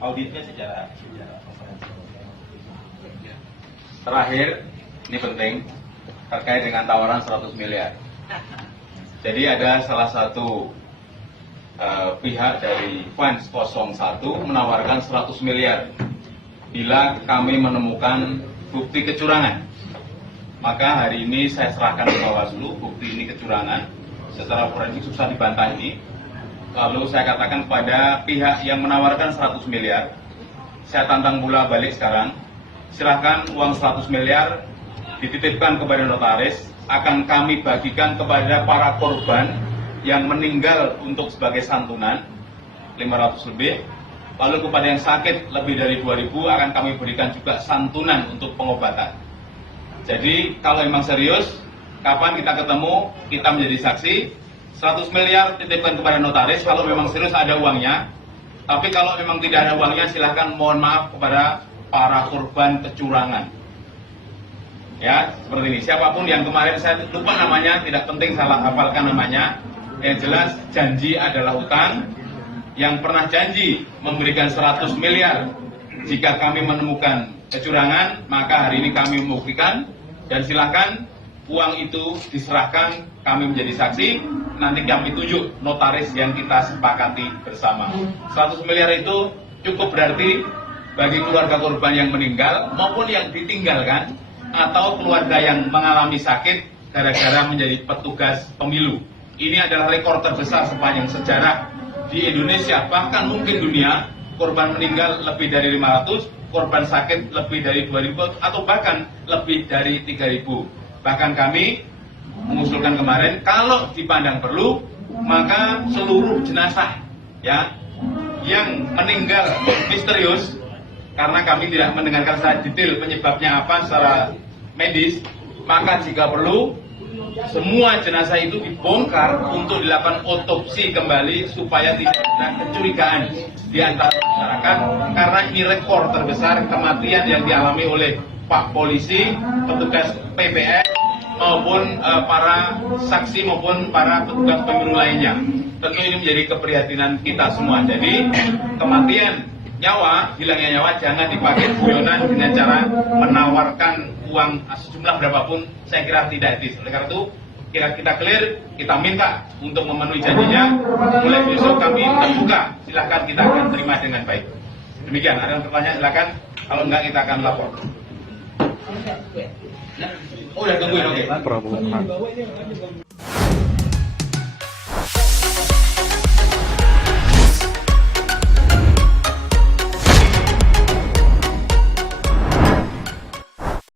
auditnya secara Terakhir, ini penting, terkait dengan tawaran 100 miliar. Jadi ada salah satu pihak dari Fans 01 menawarkan 100 miliar bila kami menemukan bukti kecurangan. Maka hari ini saya serahkan ke Bawaslu bukti ini kecurangan. Secara forensik susah dibantah ini. Lalu saya katakan kepada pihak yang menawarkan 100 miliar, saya tantang bola balik sekarang, silahkan uang 100 miliar dititipkan kepada notaris, akan kami bagikan kepada para korban yang meninggal untuk sebagai santunan 500 lebih, lalu kepada yang sakit lebih dari 2.000 akan kami berikan juga santunan untuk pengobatan. Jadi kalau memang serius, kapan kita ketemu, kita menjadi saksi, 100 miliar titipkan kepada notaris kalau memang serius ada uangnya. Tapi kalau memang tidak ada uangnya, silahkan mohon maaf kepada para korban kecurangan. Ya, seperti ini. Siapapun yang kemarin saya lupa namanya, tidak penting salah hafalkan namanya. Yang jelas janji adalah utang. Yang pernah janji memberikan 100 miliar jika kami menemukan kecurangan, maka hari ini kami membuktikan dan silakan uang itu diserahkan, kami menjadi saksi, nanti kami tunjuk notaris yang kita sepakati bersama. 100 miliar itu cukup berarti bagi keluarga korban yang meninggal maupun yang ditinggalkan atau keluarga yang mengalami sakit gara-gara menjadi petugas pemilu. Ini adalah rekor terbesar sepanjang sejarah di Indonesia, bahkan mungkin dunia. Korban meninggal lebih dari 500, korban sakit lebih dari 2.000 atau bahkan lebih dari 3.000. Bahkan kami mengusulkan kemarin, kalau dipandang perlu, maka seluruh jenazah ya yang meninggal misterius, karena kami tidak mendengarkan secara detail penyebabnya apa secara medis, maka jika perlu semua jenazah itu dibongkar untuk dilakukan otopsi kembali supaya tidak ada kecurigaan di antara masyarakat, karena ini rekor terbesar kematian yang dialami oleh Pak Polisi, petugas PPS maupun para saksi maupun para petugas pemilu lainnya. Tentu ini menjadi keprihatinan kita semua. Jadi kematian nyawa, hilangnya nyawa jangan dipakai guyonan dengan cara menawarkan uang sejumlah berapapun, saya kira tidak etis. Oleh karena itu, kita clear, kita minta untuk memenuhi janjinya. Mulai besok kami terbuka, silahkan kita akan terima dengan baik. Demikian, ada yang pertanyaan silakan. Kalau enggak kita akan lapor. Oh, udah tungguin, oke.